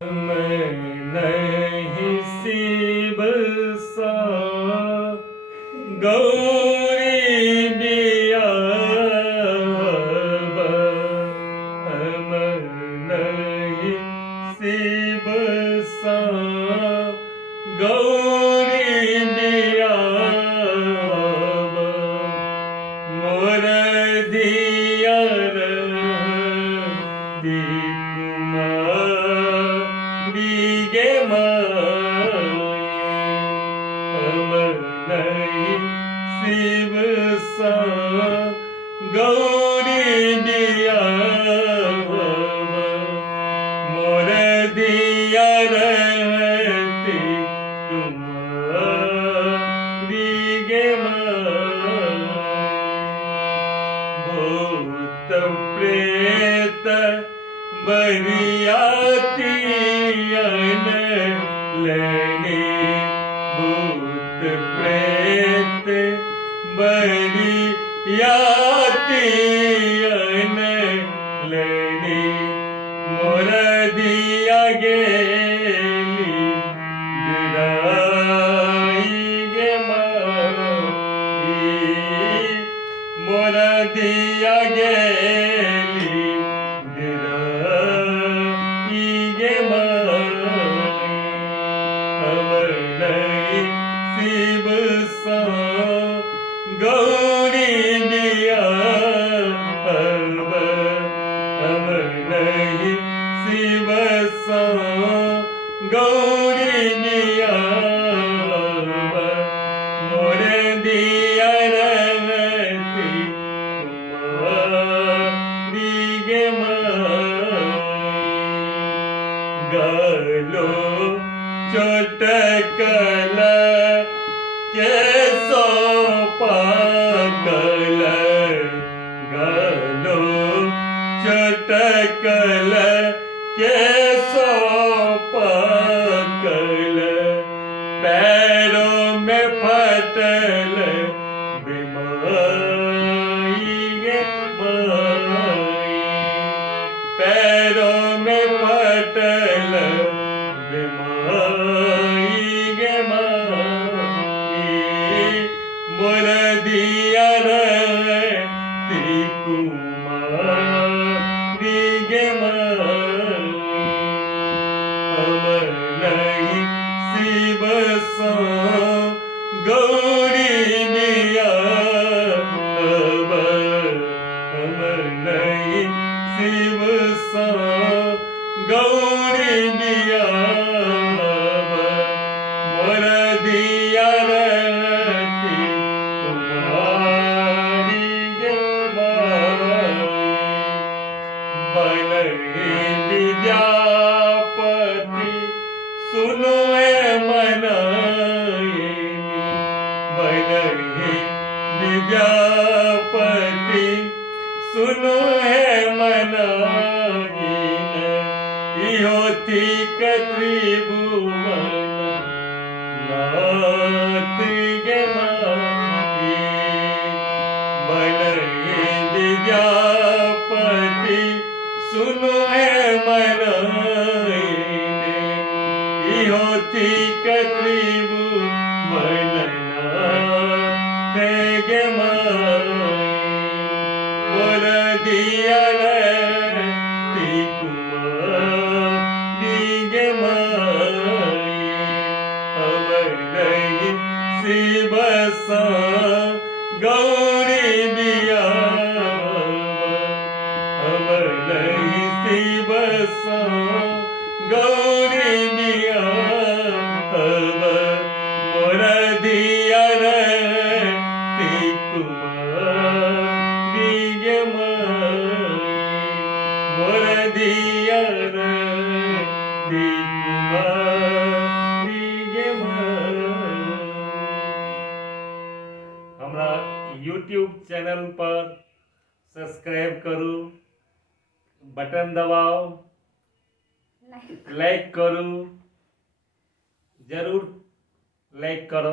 मैं नहीं शिव सा गौरी बिया मैं नहीं शिव सा गौरी बिया मोर दियर गे अमर नहीं शिव सा गौरी दिया मोर दिया रहती तुम्हारी गे भूत प्रेत बरियाती लड़ी भूत प्रेत बरियाती लड़ी मोर दिया गेली गिराई गे मोर दिया गेली अमर नहीं शिव सा गौरी बिया अमर नहीं शिव सा गौरी बिया मोर दिया रहती तुम्हारी गे गलो चटकल केसो पाकल गलो चटकल केसो पाकल पैरों में फटल बीमारी गे पैरों में फटल मोर दिया रहती कुमारी गे अमर नहीं शिव सा गौरी बिया अमर नहीं शिव सा गौरी बिया मोर दिया रहती तुम्हारी गे बनहि विद्यापति सुनो मनायनी बनहि विद्यापति सुनो मनायनी होती त्रिभुवन नाथ गे बनहि विद्यापति सुनो मनायनी होती त्रिभुवन नाथ गे मोर दिया रहती कुमारी गे अमर नहीं शिव सा गौरी बिया अमर नहीं शिव सा गौरी बिया मोर दिया रहती कुमारी गे मोर दिया रहती कुमारी गे हमरा YouTube चैनल पर सब्सक्राइब करू बटन दबाओ लाइक करो जरूर लाइक करो।